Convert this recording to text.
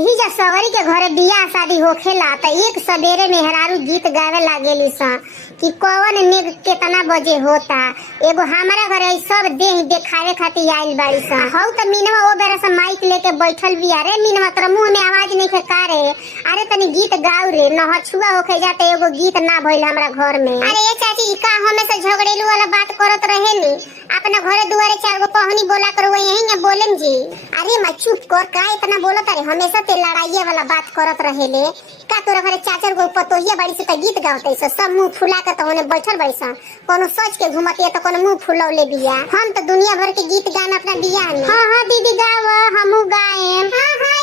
एही जा सवरी के घरे बियाह शादी होखेला त एक सबेरे मेहरारू गीत गावे लागेली स कि कौन नेग केतना बजे होता। एगो हमारा घरे सब देह देखावे खातिर आइल बाड़ी स। हौ त मीनवा ओ बेरा से माइक लेके बैठल बिया। रे मीनवा तोरा मुंह में आवाज नहीं के का रे? अरे तनी गीत गाऊ रे, न हछुआ होखे जाते एगो गीत ना भइल हमरा घर में। अरे ये चाची का हमेशा झगड़ेलू वाला बात करत रहेनी? अपना घरे दुआरे चार गो पहनी बोला करो यहीं ना बोलेम जी। अरे मैं चुप कर, का इतना बोलत रे? हमेशा ते लड़ाई वाला बात करत रहेले। का तोरा घरे चाचर गो पतोहिया बाड़ी से त गीत गावतै स, सब मुंह फुला के त होने बैठल बाड़ी स। कोनो सोच के घुमतिया त कोनो मुंह फुलौले बिया। हम त दुनिया भर के गीत गाना अपना बियाह में। हां हां दीदी गाव, हमहू गाएम। हां हां